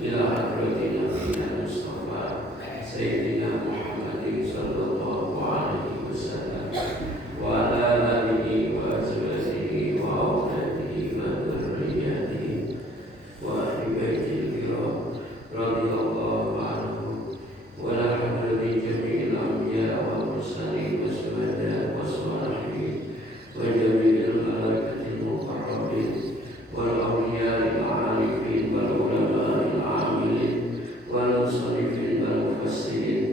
إلى حضرة نبينا المصطفى سيدنا محمد صلى الله عليه وسلم وعلى آله وأزواجه وأولاده وذريته وأهل بيته الكرام رضي الله عنهم ونحن بجميع الأنبياء والمرسلين والشهداء والصالحين وجميع الملائكة المقربين والأولياء العارفين والعلماء العاملين والمصنفين والمفسرين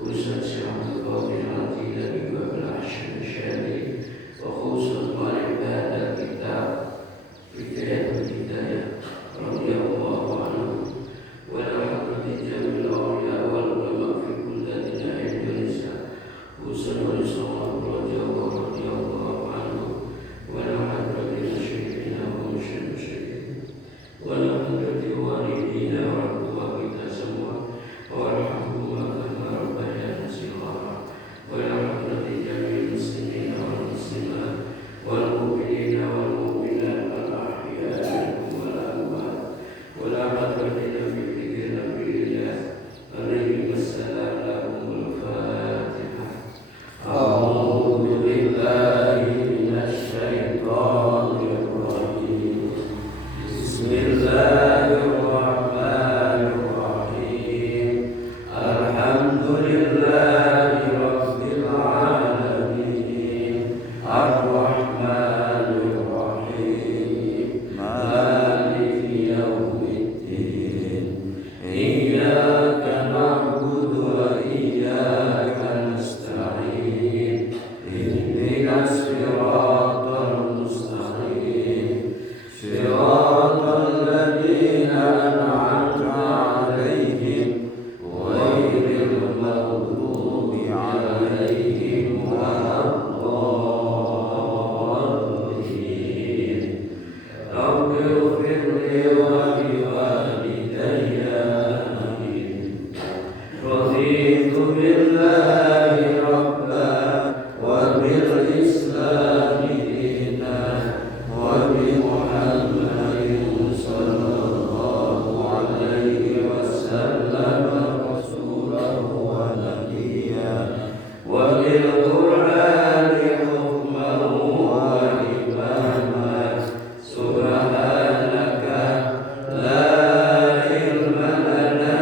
خصوصا شيخ القاضي العتيبي وابن الشامي وخصوصا طالب هذا الكتاب بداية الهداية رضي الله عنهم ونحن بجميع الأولياء والعلماء في بلداننا إندونيسيا خصوصا ولسان رضي الله عنهم ونحن بشيخنا ومشركين ونحن بوالدينا وأبوابنا سموا وارحمهما كما ربيانا صغارا ونحن بجميع المسلمين والمسلمات والمؤمنين والمؤمنات الأحياء منهم والأموات ونحن بذكر نبي الله عليه السلام لهم الفاتحة. أعوذ بالله من الشيطان الرجيم. بسم الله الرحمن الرحيم. الحمد لله رب العالمين الرحمن الرحيم مالك يوم الدين إياك نعبد وإياك نستعين اهدنا الصراط المستقيم صراط الذين أنعمت عليهم غير المغضوب عليهم ولا الضالين. رب اغفر لي ولوالدي آمين. رضيت بالله ربا وبالإسلام دينا وبمحمد صلى الله عليه وسلم رسولا ونبيا وبالقرآن حكما وإماما. سبحانك لا علم لنا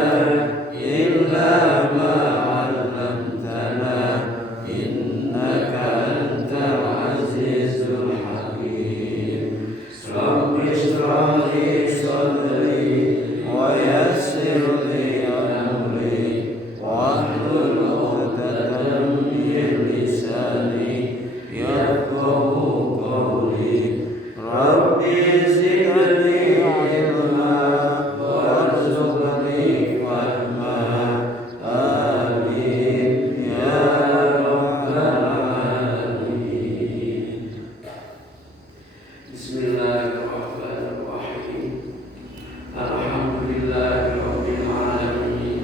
إلا ما علمتنا إنك أنت العزيز الحكيم. رب اشرح لي صدري ويسر لي أمري واحلل عقدة من لساني يفقهوا قولي. رب زدني علما وارزقني فهما. آمين يا رب العالمين. بسم الله الرحمن الرحيم. الحمد لله رب العالمين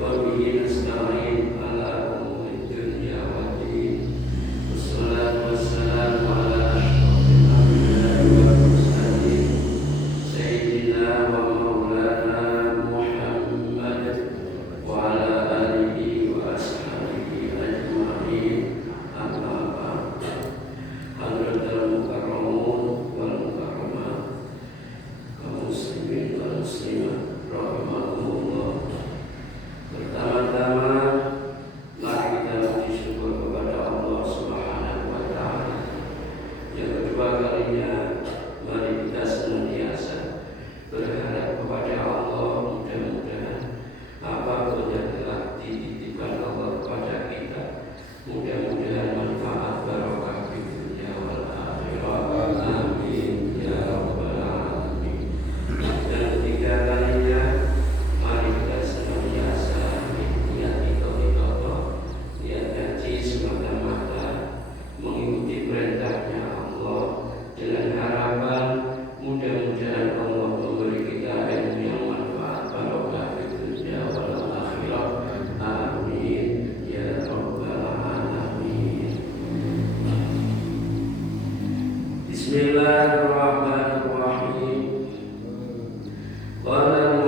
وبه نستعين على أمور الدنيا والدين والصلاة والسلام على أشرف الأنبياء والمرسلين سيدنا ومولانا محمد وعلى آله وأصحابه أجمعين. أما بعد. Hadratul mukarramun wal mukarramat, kaum muslimin wal muslimat rahimakumullah. Pertama-tama mari kita puji syukur kepada Allah Subhanahu wa taala. Yang kedua kalinya mari kita senantiasa berharap kepada Allah, mudah-mudahan apapun yang telah dititipkan Allah kepada kita mudah-mudahan manfaat barokah di dunia wal akhirah. Amin ya rabbal alamin. Dan ketiga kalinya mari kita senantiasa niat itu niat haji semata-mata mengikuti perintahnya Allah dengan harapan mudah-mudahan Allah memberi kita ilmu yang manfaat barokah di dunia wal akhirah. Amin ya rabbal alamin. Bismillahirrahmanirrahim. Qala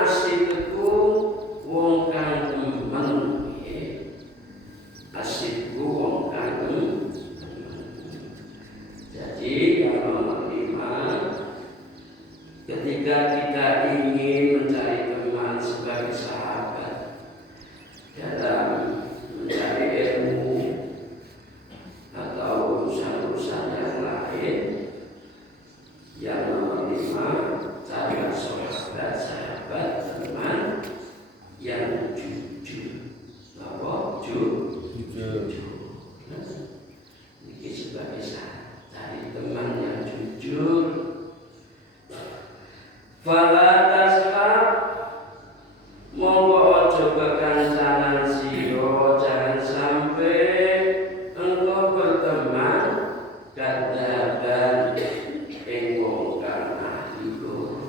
asikku wong kang demen. Asikku wong kang demen. Jadi yang nomor 5, ketika kita ingin mencari teman sebagai sahabat dalam mencari ilmu atau urusan-urusan yang lain, yang nomor 5, cari sahabat teman yang jujur. Apa? Jujur. Ini sebagai syarat, cari teman yang jujur. Fala tasab, monggo ojo kekancanan siro, jangan sampai engkau berteman kadaban engkau karena hibur.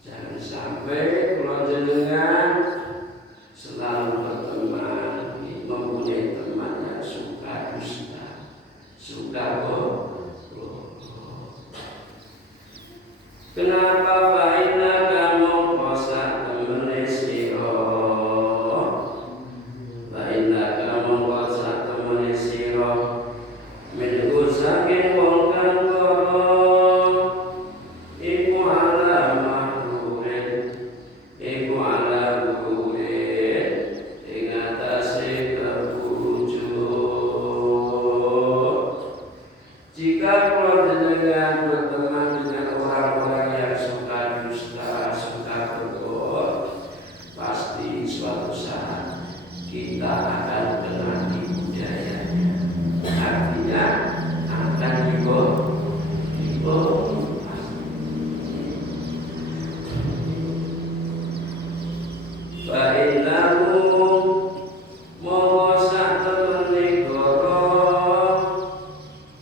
Jangan sampai kalau jenengan selalu berteman mempunyai teman yang suka dusta, suka bohong. Kenapa fa'inna kamu kosa temene siro? Fa'inna kamu kosa temene siro menunggu saking wong kang koro iku ala mahrurin, iku ala mahrurin ing atase kebujuk. Jika kula jenengan berteman dengan orang-orang yang suka dusta, suka berbohong, pasti suatu saat kita akan kenali budayanya. Artinya akan dibohong. Fa'innahu monggo sak temene goro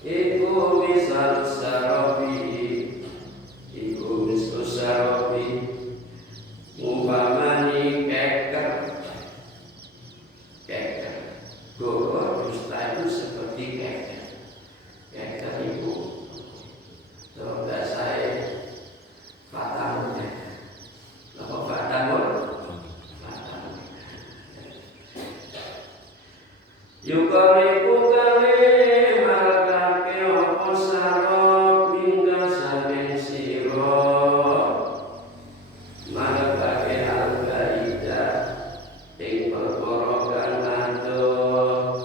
iku misal sarobi, iku misal sarobi, umpamani keker. Goro dusta itu seperti keker. Keker itu kalau nggak saya fatamur. Apa fatamur? Yukariku kali marakake opo sarop mingga saking siro, marakake al-baida ing perkara kang adoh.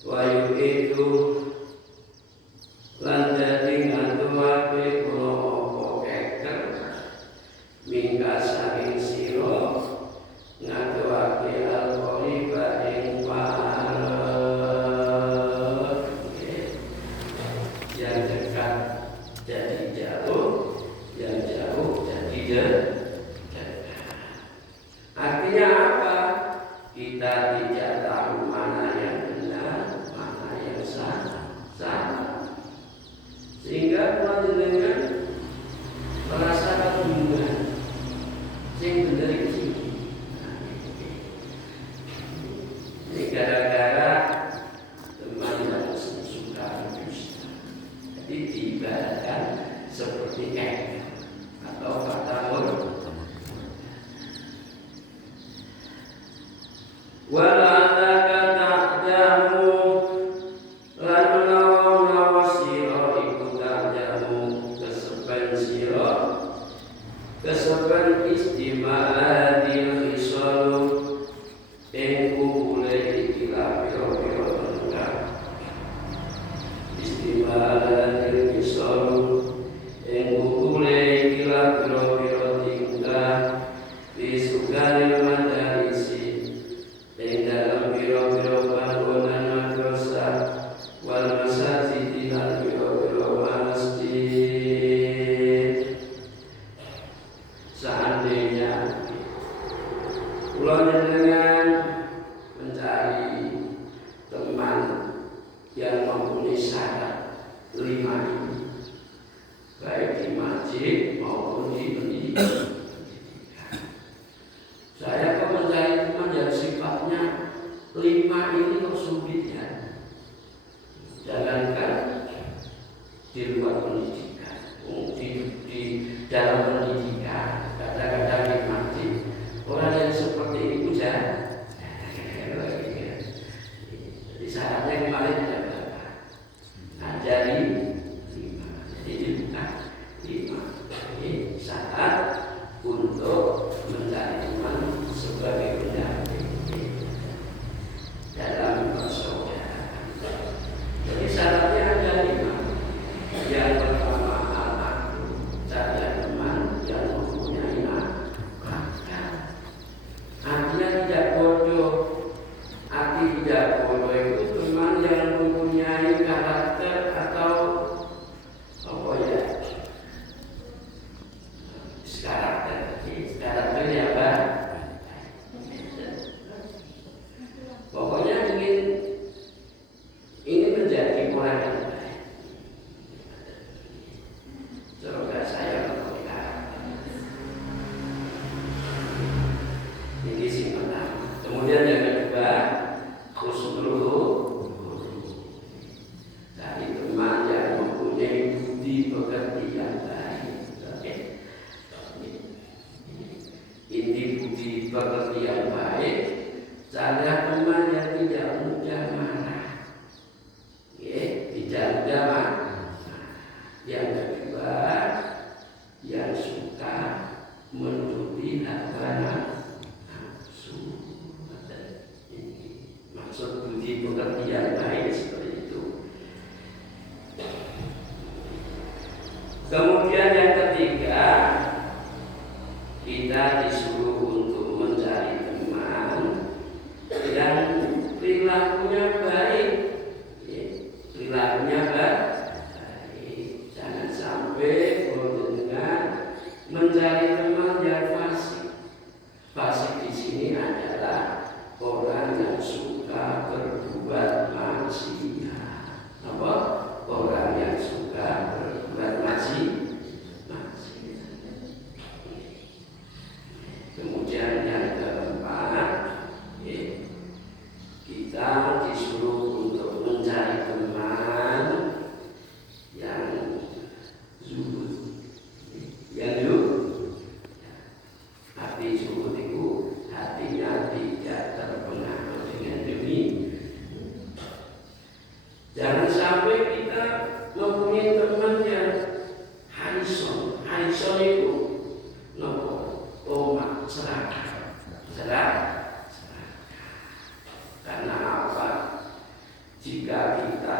Wayu itu lan dadi ngadohake kono opo keker mingga saking siro, ngadohake al-qariba ing yang dekat jadi jauh, yang jauh jadi dekat. Artinya apa? Kita tidak tahu mana yang benar, mana yang salah. Sehingga panjenengan merasakan hubungan yang benar itu. Ini gara-gara teman yang suka dusta. Jadi diibaratkan seperti keker atau fatamur. Wala'allaka ta'jamu lan menawa sira iku ta'jamu kesepen istima'adil isolu ing kumpule ikilah pira-pira tengah. Istima'adil isolu ing kumpule ikilah pira-pira tingkah disugani mandarisi ing dalam pira-pira panggonan madrasah wal masjid lan pira-pira masjid. Seandainya kula jenengan mencari teman yang mempunyai syarat 5 ini, baik di masjid maupun di pendidikan. Saya kok mencari teman yang sifatnya 5 ini kok sulit ya. Jangankan di luar pendidikan, di dalam pendidikan untuk mencari teman sebagai pendamping dalam persaudaraan. Jadi syaratnya ada 5. Yang pertama al-aqlu, cari teman yang mempunyai akal. Artinya tidak bodoh. Arti tidak bodoh itu teman yang mempunyai karakter atau apa ya? Karakternya apa? Pokoknya ini menjadi orang yang baik. Coba saya mengatakan ini sih pertama. Kemudian yang kedua, husnul dari teman yang mempunyai budi pekerti yang baik. Inti budi pekerti yang baik, cari teman yang tidak mudah marah, tidak mudah marah. Yang kedua, yang suka menuruti hawa nafsu. Maksud budi pekerti yang baik seperti itu. Kemudian yang ketiga, kita disuruh untuk mencari teman yang perilakunya baik. Perilakunya baik. Jangan sampai dengan mencari teman yang fasik. Fasik di sini adalah orang yang suka berbuat maksiat. Apa? Orang yang suka berbuat maksiat. Kemudian yang keempat, kita disuruh untuk mencari teman yang zuhud. Yang zuhud, arti zuhud itu hatinya tidak terpengaruh dengan dunia. Jangan sampai kita mempunyai teman yang harison. Harison itu serakah. Karena apa? Jika kita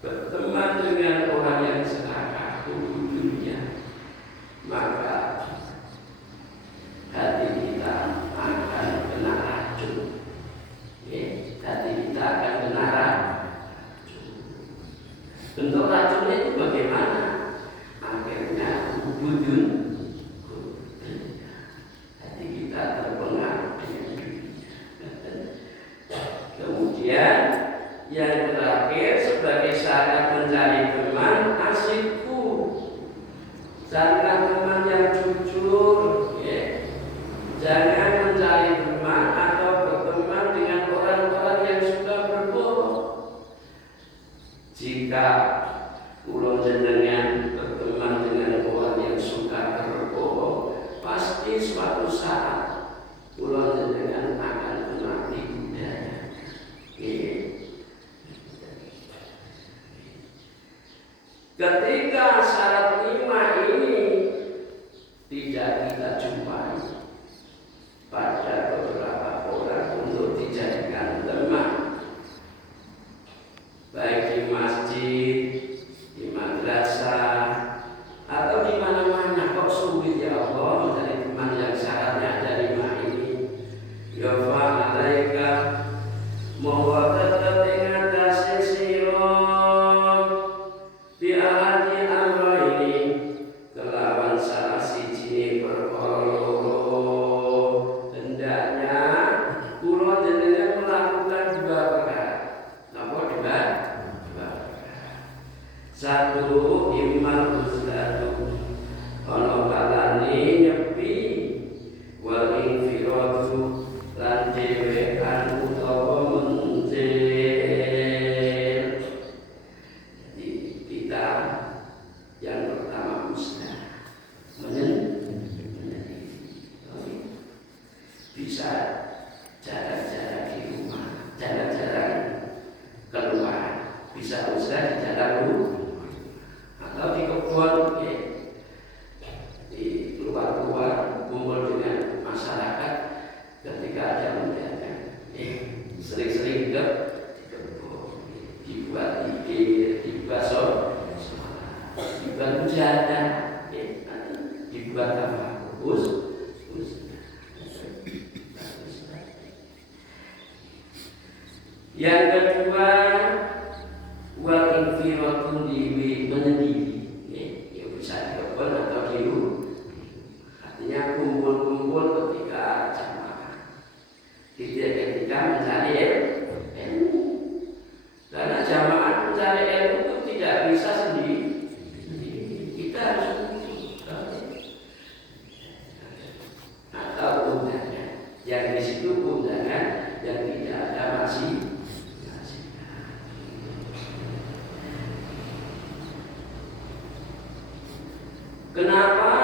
berteman dengan orang yang serakah dunia, maka hati kita akan kena racun. Hati kita akan kena racun. Bentuk racunnya itu bagaimana? Akhirnya budun. Kemudian yang terakhir sebagai syarat mencari teman, asyikku. Carilah teman yang jujur. Jangan mencari teman atau berteman dengan orang-orang yang suka berbohong. Jika kula jenengan berteman dengan orang yang suka berbohong, pasti suatu saat kula jenengan akan kena tipu daya. Ketika syarat 5 ini tidak kita jumpai pada beberapa orang untuk dijadikan teman, baik di masjid, di madrasah, atau di mana-mana, kok sulit ya Allah mencari teman yang syaratnya ada 5 ini. Ya fa'alaika mohon tetap dengan dasar sirah di ahadi amro ini kelawan salah siji perkara loro. Hendaknya kula jenengan melakukan Yang kedua, wal infiratun diwi menyendiri, ya bisa dilakukan atau diru. Artinya kumpul-kumpul ketika jamaah, tidak ketika mencari ilmu. Karena jamaah mencari ilmu itu tidak bisa sendiri. Kita harus atau undangan. Yang di situ undangan, yang tidak ada masih. Kenapa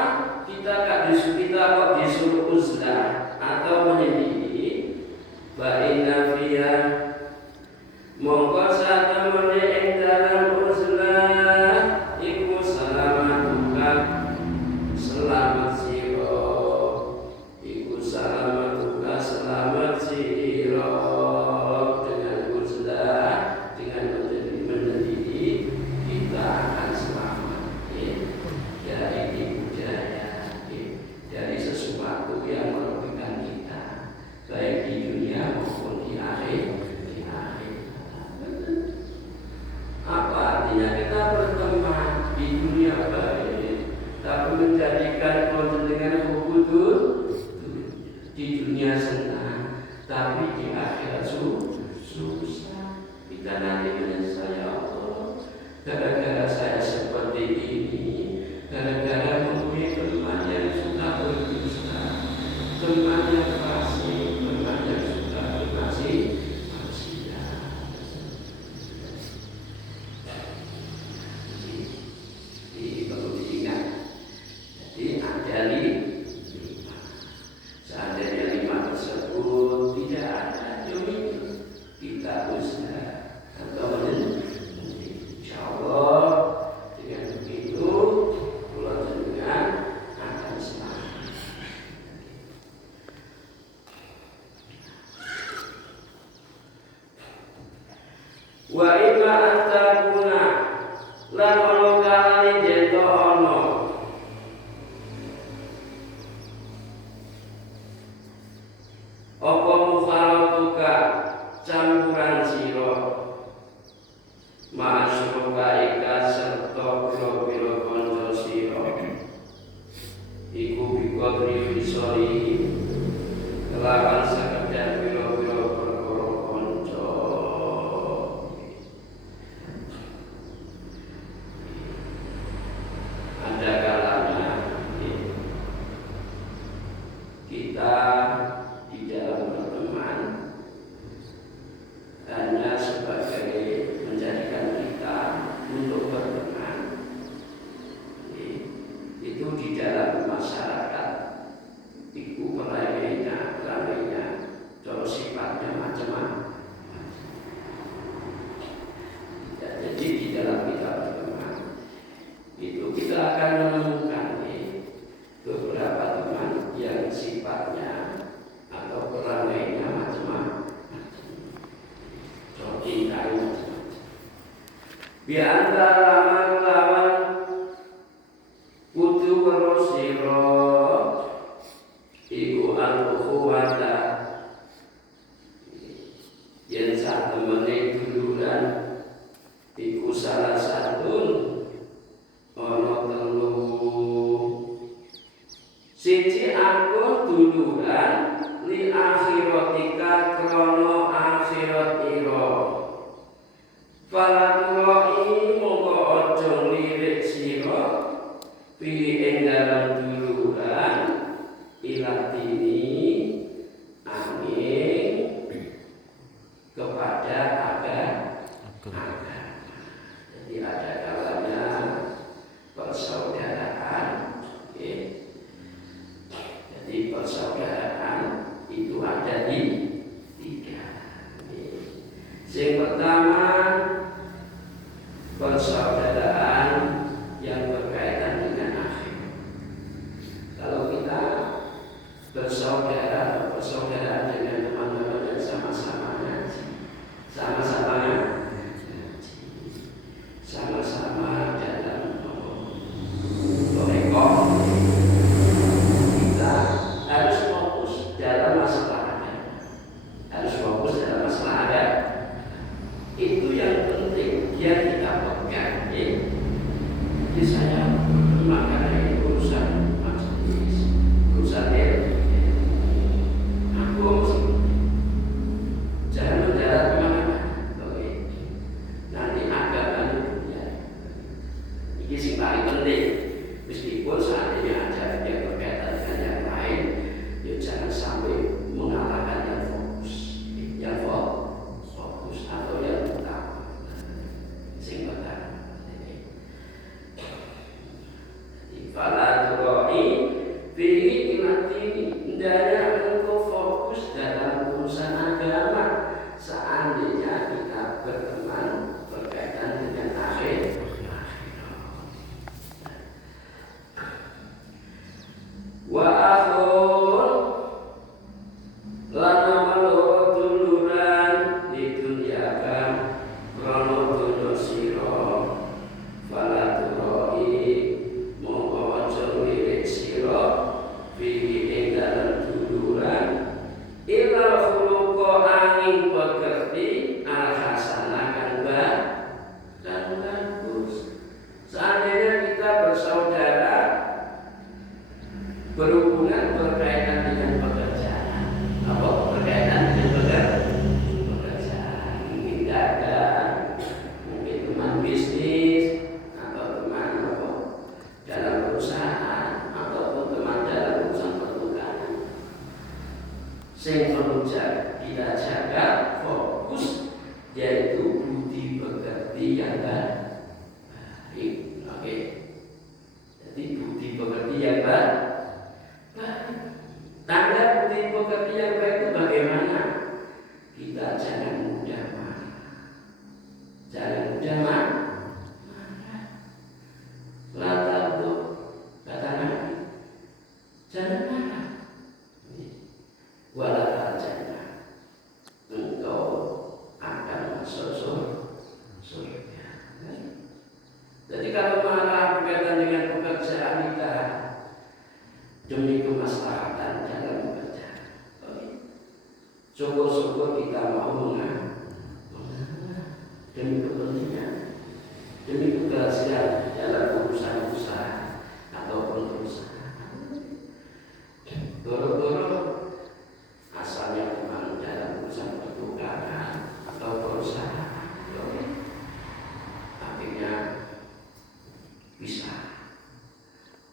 kita kok disuruh uzlah atau menyendiri? Ba'inna fiha mongko satemene ing dalam uzlah iku salamatuka selamat sira, iku salamatuka selamat sira. Dengan uzlah, dengan menyendiri kita akan selamat dari tipu daya, dari sesuatu yang merugikan kita, baik di dunia maupun di akhirat. Apa artinya kita berteman di dunia baik, tapi menjadikan dengan hubudut di dunia senang, tapi di akhirat susah. Kita nanti menyesal, ya Allah, gara-gara saya seperti ini, gara-gara mempunyai teman yang suka berdusta, teman yang fasik, teman yang suka bermaksiat. Jadi perlu diingat. Jadi ada lima. Seandainya lima tersebut tidak ada, jadi kita usaha atau insya Allah dengan begitu pulau jenengan akan selamat. Wa ima antakuna lan ono kalane jento ono apa mukhalatuka campuran sira ma'asyruka ika serta pira-pira kanca sira iku biqadri bisori kelawan sakedar pira-pira perkara kanca. Ada kalanya kita di dalam berteman hanya sebagai menjadikan kita untuk berteman. Itu di dalam masyarakat itu ramainya terus sifatnya macam-macam. Jadi di dalam kita berteman itu kita akan menemukan beberapa teman yang sifatnya atau peranainya macam-macam. Contoh kayu di antara lawan kudu werosira iku al-ukhuwata yen satemene duluran iku salah satu ono telu. Siji aku duluran li akhiratika krono akhirat ira. Falatulai mongko ojo lirik sira fi ing dalam duluran ilatini angin kepada agama. Jadi ada kalanya persaudaraan. Jadi persaudaraan itu ada di tiga. Yang pertama persaudaraan yang berkaitan dengan akhirat. Kalau kita bersaudara atau persaudaraan dengan teman-teman yang sama-sama ngaji, sama-sama dalam toreko, akhun lan amal duluran ditunjakan krono donya sira falaturoi mongko aja lirik sira fihi ing dalem duluran ilal khuluqa angin pekerti al hasanah kan bagus. Seandainya kita bersaudara berhubungan berkaitan dengan pekerjaan, apa berkaitan dengan pekerjaan, mungkin dagang, mungkin teman bisnis, atau teman apa dalam perusahaan, ataupun teman dalam urusan pertukaran. Sing perlu kita jaga fokus yaitu budi pekerti yang baik. Oke. Jadi budi pekerti yang baik. Tanda budi pekerti yang baik itu bagaimana? Kita jangan mudah marah. Jangan mudah marah. Lata untuk kata Nabi. Jangan marah. Walau jannah, engkau akan masuk surga. Jadi kalau marah berkaitan dengan pekerjaan kita demi kemaslahatan dalam bekerja, syukur-syukur kita mau mengalah demi kepentingan, demi keberhasilan dalam urusan usaha ataupun perusahaan. Goro-goro asalnya cuma dalam urusan pertukaran atau perusahaan, akhirnya bisa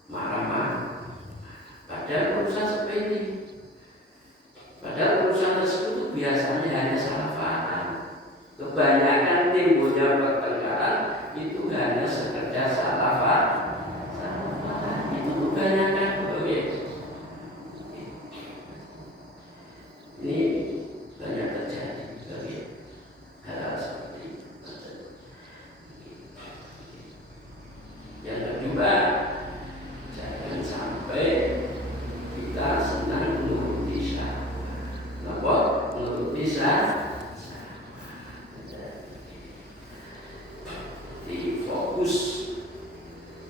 marah-marah. Padahal urusan seperti ini, padahal urusan tersebut biasanya hanya salah paham. Kebanyakan timbulnya pertengkaran itu hanya sekedar salah paham. Itu kebanyakan. Ini banyak terjadi dari hal seperti itu. Yang kedua, jangan sampai kita senang menuruti syahwat. Kenapa? Menuruti syahwat. Jadi fokus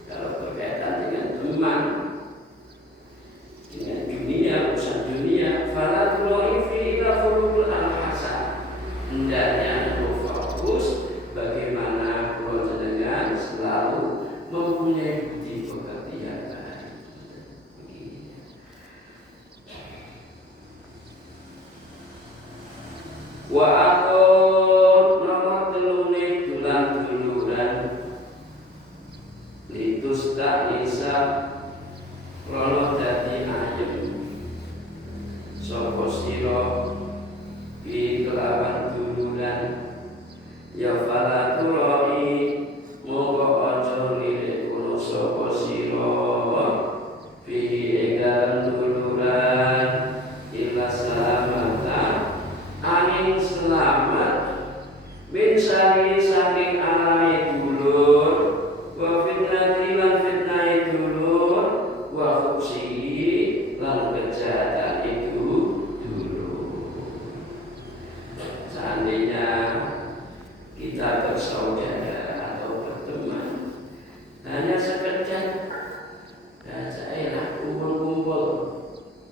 kalau berkaitan dengan teman, dengan dunia, urusan dunia, falatullah fi khuluqul al-hasan. Hendaknya fokus bagaimana kalau dengan selalu mempunyai budi pekerti yang baik. Wa akhir nomor telune tulang duluran litus tak nisa krono dadi ayem sapa sira bi kelawan duluran ya falatullah monggo aja lirik kula sapa sira fihi ing duluran illa salamatan angin selamat min syari saking alami dulur wa fitnati lan fitnai dulur wa khubsihi lan kejahatan itu dulur. Seandainya kita bersaudara atau berteman hanya sekedar saya kumpul-kumpul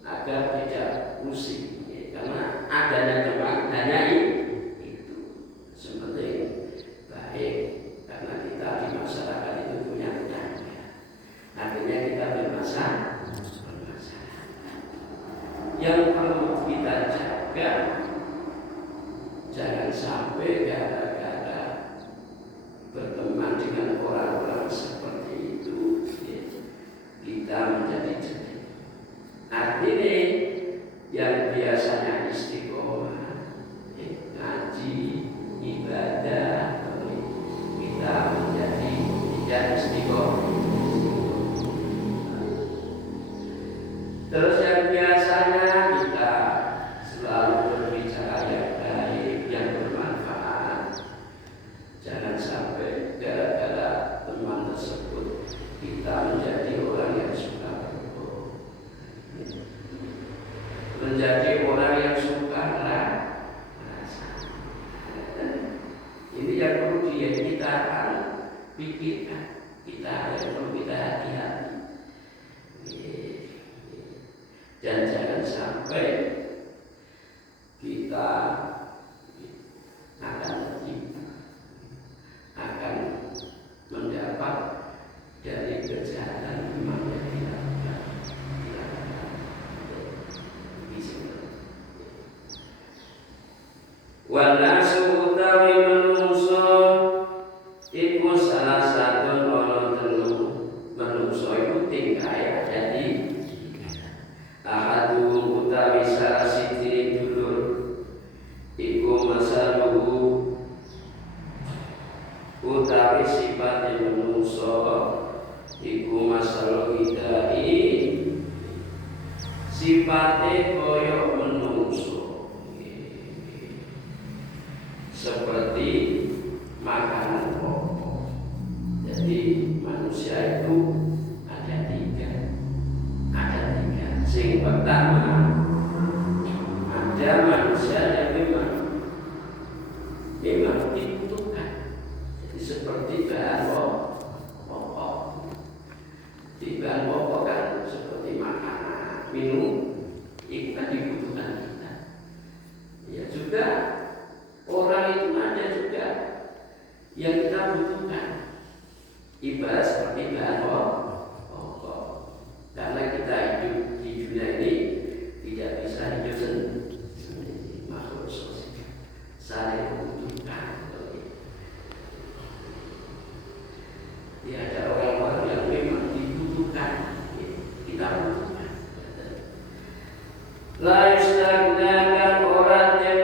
agar tidak pusing, karena adanya teman hanya itu. Sepenting baik, karena kita di masyarakat itu punya tetangga, akhirnya kita bermasalah. Yang perlu kita jaga, jangan sampai gara-gara berteman dengan orang-orang seperti itu kita menjadi jelek. Artinya yang biasanya istiqomah, ngaji, ibadah, kita menjadi tidak istiqomah. Terus yang biasanya kita selalu berbicara yang baik, yang bermanfaat, jangan sampai gara-gara teman tersebut kita menjadi orang yang suka berbohong. menjadi orang yang suka rasa. Ini yang perlu kita pikirkan, yang perlu kita hati-hati. Dan jangan sampai kita akan mendapat dari kejahatan memang yang dilakukan. Wanasu utawi menungso iku salah satu ana telu. Menungso iku tingkahe ada di ahadu utawi salah siji dulur iku masaluhu utawi sifat menungso iku masalah idai sifate koyo menungso seperti makanan pokok. Jadi manusia itu ada tiga. Yang pertama, ada manusia yang memang dibutuhkan. Jadi seperti bahan pokok. Di bahan pokok kan seperti makanan, minum, itu kan dibutuhkan kita. Ya juga orang itu ada juga yang kita butuhkan. Ibarat seperti bahan pokok. Karena kita hidup di dunia ini tidak bisa hidup sendiri, makhluk sosial saling membutuhkan. Ya, ada orang-orang yang memang dibutuhkan, kita butuhkan. La yustagnakan orang yang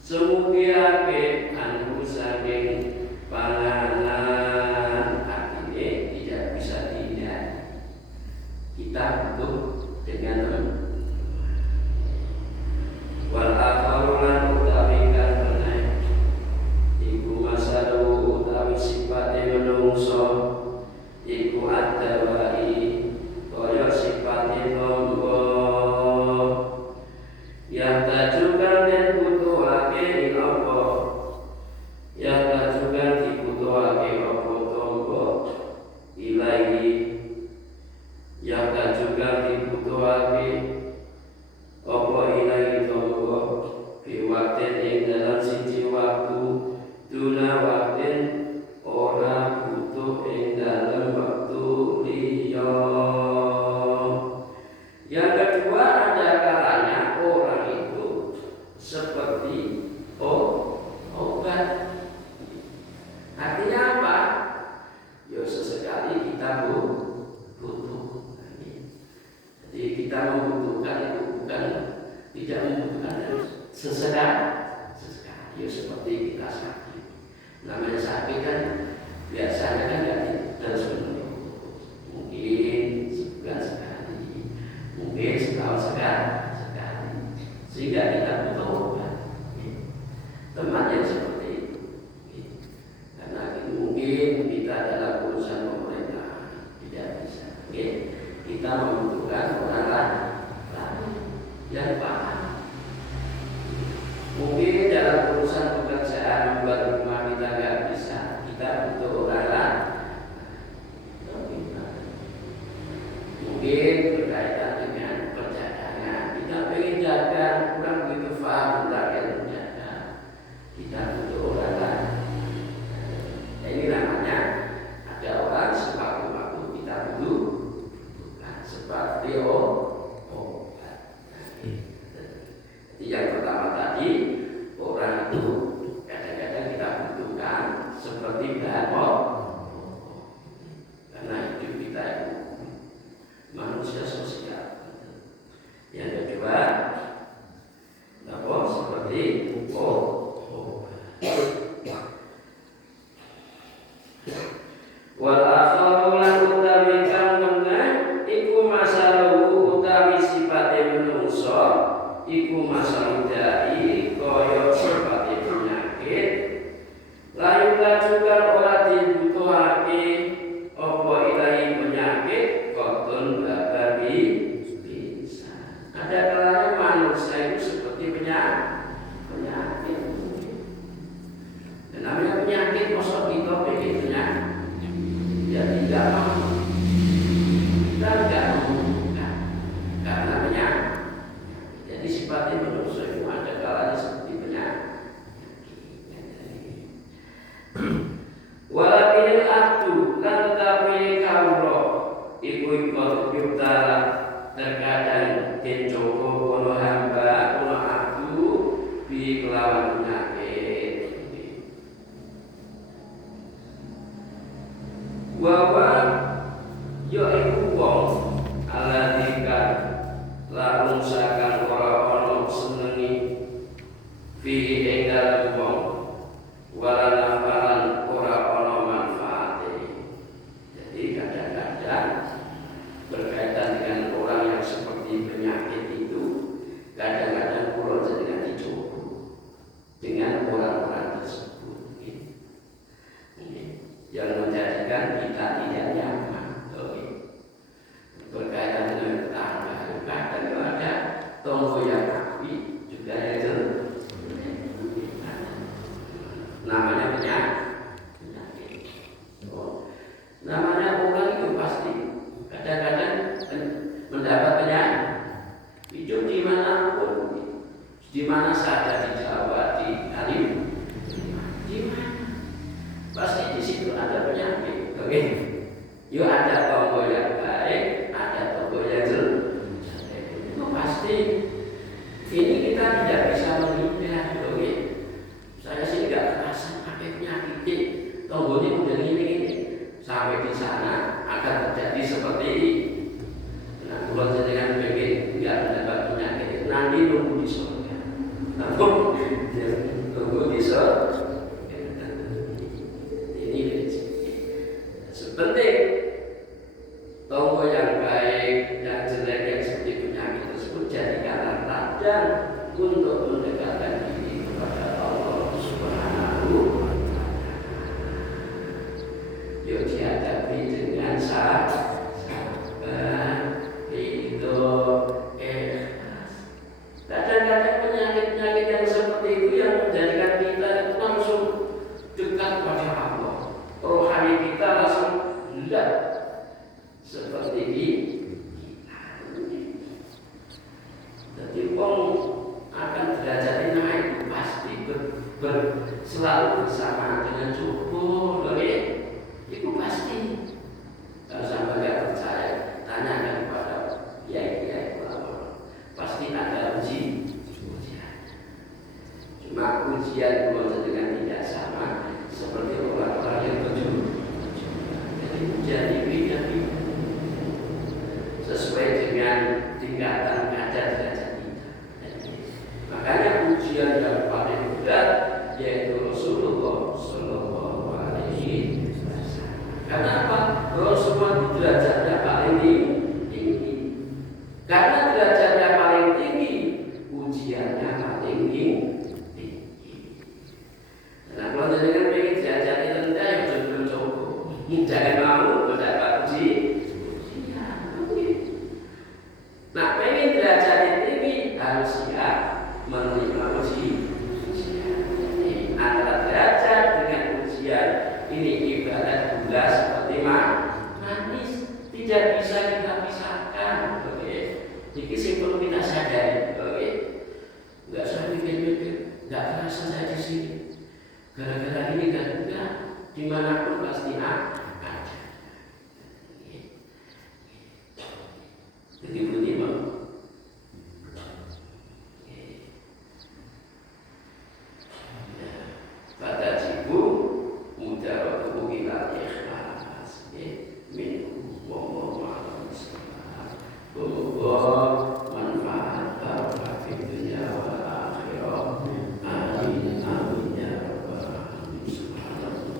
semugiake anu saking panganan, artinya tidak bisa dihindari. Kita butuh dengan wal akharulan utawi karena iku masalu utawi sifate menungso iku adawai kaya sifate tombo yang tajukan dan butuhake apa yang tajukan dibutuhake apa tombo ilahi yang tajukan dibutuhake apa ilahi tombo biwaktin ing dalam siji waktu duna waktin ora butuh ing dalam waktu liya. Yang kedua, ada kalanya orang itu seperti obat. Artinya apa? Ya sesekali kita butuh. Jadi kita membutuhkan itu bukan tidak membutuhkan sesekali. Ya seperti kita sakit. Namanya sakit kan biasanya kan tidak terus menerus. Mungkin sebulan sekali, mungkin setahun sekali. Sehingga kita butuh obat. Teman yang seperti itu. Karena mungkin kita dalam urusan pemerintah tidak bisa. Kita membutuhkan orang lain yang paham. Mungkin dalam urusan pekerjaan membuat rumah kita nggak bisa, kita butuh orang lain. Mungkin berkaitan dengan perdagangan, kita ingin jaga, kurang begitu paham tentang yang menjaga, kita butuh orang lain. Nah, ini namanya ada orang sewaktu-waktu kita butuhkan seperti obat. Jadi yang pertama tadi, orang itu kadang-kadang kita butuhkan seperti bahan pokok. Karena hidup kita itu manusia sosial. Yang kedua, seperti wal akharu lan utawi kang meneh iku masalahu utawi sifate menungso iku masalah dai kaya sifate penyakit layu kajukan ora dibutuhake apa ilahi penyakit kodun bababi bisa masa ada di Jawa, di Kalimantan, di mana? Pasti di situ ada penyakit. Oke, yuk ada toko yang baik, ada toko yang jelek. Itu pasti. Ini kita tidak bisa menghindar. Oke, saya sih nggak kerasan pakai penyakit. Tokonya udah ini sampai di sana akan terjadi seperti ini. Nah, kalau dengan begini nggak mendapat penyakit, nanti nunggu di surga. Nunggu di surga. Ini sepenting toko yang baik, yang jelek, yang seperti penyakit tersebut jadikanlah ladang untuk mendekatkan diri kepada Allah Subhanahu wa Ta'ala. Yuk dihadapi dengan sabar, itu ikhlas. Kadang-kadang penyakit-penyakit yang seperti itu yang menjadikan kita itu langsung dekat pada Allah. Rohani kita langsung hilang seperti ini. Jadi akan derajatnya naik pasti selalu bersama dengan cukup, itu pasti. Kalau sampai nggak percaya, tanyakan kepada kiai-kiai ulama. Pasti ada ujian. Cuma ujian bukan dengan tidak sama seperti orang-orang yang berjudi. Jadi ujian ini sesuai dengan tingkatan kadar derajat kita. Makanya ujian yang paling berat yaitu Rasulullah Sallallahu Alaihi Wasallam. Kenapa? Rasulullah derajatnya paling tinggi. Karena derajatnya paling tinggi, ujiannya paling tinggi. Nah, kalau dengan pengen derajatnya rendah, ya belum cukup. Jangan mau mendapat ujian. Nah, pengen derajatnya tinggi harus siap menerima ujian. Antara derajat dengan ujian ini ibarat gula seperti manis, tidak bisa kita pisahkan. Jadi simpel kita sadari, nggak usah mikir-mikir, nggak kerasa saya di sini. Gara-gara ini kan enggak, dimanapun pasti ada. Jadi bunyi bang. Pada jibu mudah untuk kita ikhlas, minum wong manfaat baik di dunia wal akhirah. Amin amin ya rabbal alamin. Subhanallah.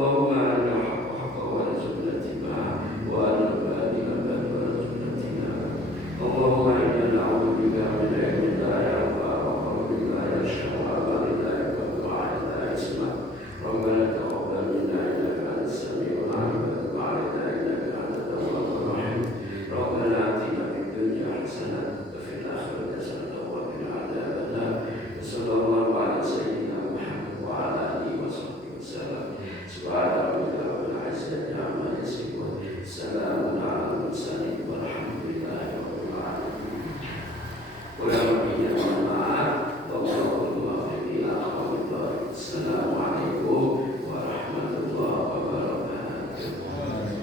Allahumma